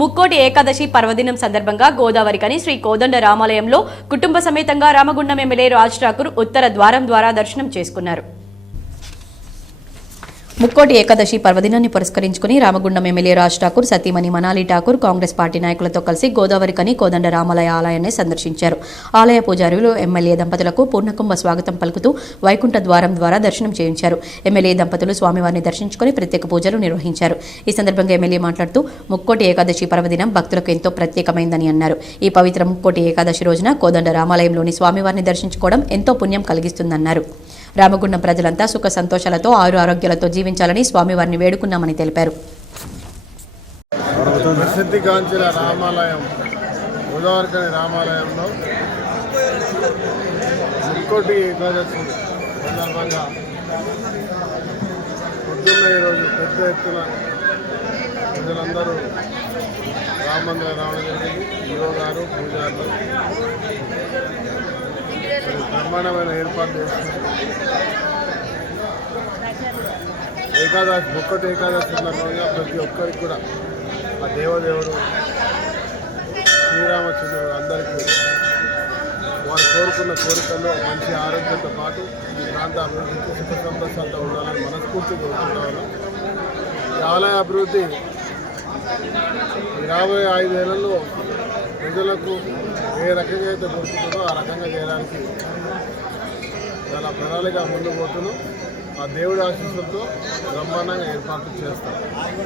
ముక్కోటి ఏకాదశి పర్వదినం సందర్భంగా గోదావరికని శ్రీ కోదండ రామాలయంలో కుటుంబ సమేతంగా రామగుండం ఎమ్మెల్యే రాజ్ ఠాకూర్ ఉత్తర ద్వారం ద్వారా దర్శనం చేసుకున్నారు. ముక్కోటి ఏకాదశి పర్వదినాన్ని పురస్కరించుకుని రామగుండం ఎమ్మెల్యే రాజ్ ఠాకూర్ సతీమణి మనాలి ఠాకూర్ కాంగ్రెస్ పార్టీ నాయకులతో కలిసి గోదావరికని కోదండ రామాలయ ఆలయాన్ని సందర్శించారు. ఆలయ పూజారులు ఎమ్మెల్యే దంపతులకు పూర్ణకుంభ స్వాగతం పలుకుతూ వైకుంఠ ద్వారం ద్వారా దర్శనం చేయించారు. ఎమ్మెల్యే దంపతులు స్వామివారిని దర్శించుకుని ప్రత్యేక పూజలు నిర్వహించారు. ఈ సందర్భంగా ఎమ్మెల్యే మాట్లాడుతూ ముక్కోటి ఏకాదశి పర్వదినం భక్తులకు ఎంతో ప్రత్యేకమైందని అన్నారు. ఈ పవిత్ర ముక్కోటి ఏకాదశి రోజున కోదండ రామాలయంలోని స్వామివారిని దర్శించుకోవడం ఎంతో పుణ్యం కలిగిస్తుందన్నారు. రామగుండం ప్రజలంతా సుఖ సంతోషాలతో ఆరోగ్యాలతో జీవించాలని స్వామివారిని వేడుకున్నామని తెలిపారు. ప్రసిద్ధిగాంచిన రామాలయం గోదావరికని రామాలయంలో ముక్కోటి ఏకాదశి సందర్భంగా పొద్దున్న ఈరోజు పెద్ద ఎత్తున ప్రజలందరూ రామ మందిరం రావడం జరిగింది. ఈరో గారు పూజారులు బ్రహ్మాండమైన ఏర్పాటు చేస్తున్నారు. ఏకాదశి ముక్కోటి ఏకాదశి సందర్భంగా ప్రతి ఒక్కరికి కూడా ఆ దేవదేవుడు శ్రీరామచంద్రుడు అందరికీ వారు కోరుకున్న కోరికల్లో మంచి ఆరోగ్యంతో పాటు ఈ ప్రాంత అభివృద్ధికి సుఖ సంతోషాలతో ఉండాలని మనస్ఫూర్తిగా కోరుకుంటున్నాను. ఈ ఆలయ అభివృద్ధి రాబోయే 5 ఏళ్లలో ప్రజలకు ఏ రకంగా అయితే దొరుకుతుందో ఆ రకంగా చేయడానికి చాలా ప్రణాళిక ముందు పోతున్నాం. ఆ దేవుడి ఆశీస్సులతో బ్రహ్మాండంగా ఏర్పాట్లు చేస్తాం.